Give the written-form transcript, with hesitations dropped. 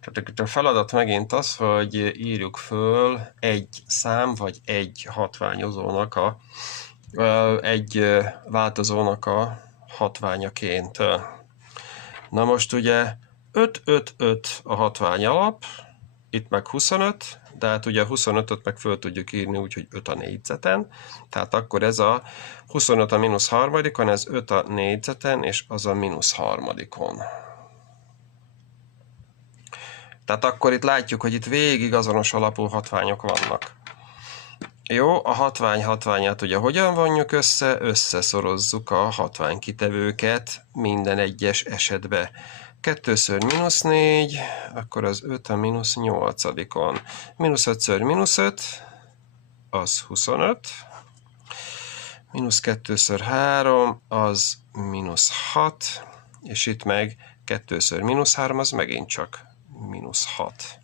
Tehát itt a feladat megint az, hogy írjuk föl egy szám vagy egy hatványozónak egy változónak a hatványaként. Na most ugye 5, 5, 5 a hatvány alap, itt meg 25, de hát ugye a 25-öt meg föl tudjuk írni úgy, hogy 5 a négyzeten, tehát akkor ez a 25 a mínusz harmadikon, ez 5 a négyzeten, és az a mínusz harmadikon. Tehát akkor itt látjuk, hogy itt végig azonos alapú hatványok vannak. Jó, a hatvány hatványát ugye hogyan vonjuk össze? Összeszorozzuk a hatványkitevőket minden egyes esetbe. 2-ször mínusz 4, akkor az 5 a mínusz 8-on. Mínusz 5-ször mínusz 5, az 25. Mínusz 2-ször 3, az mínusz 6. És itt meg 2-ször mínusz 3, az megint csak mínusz 6.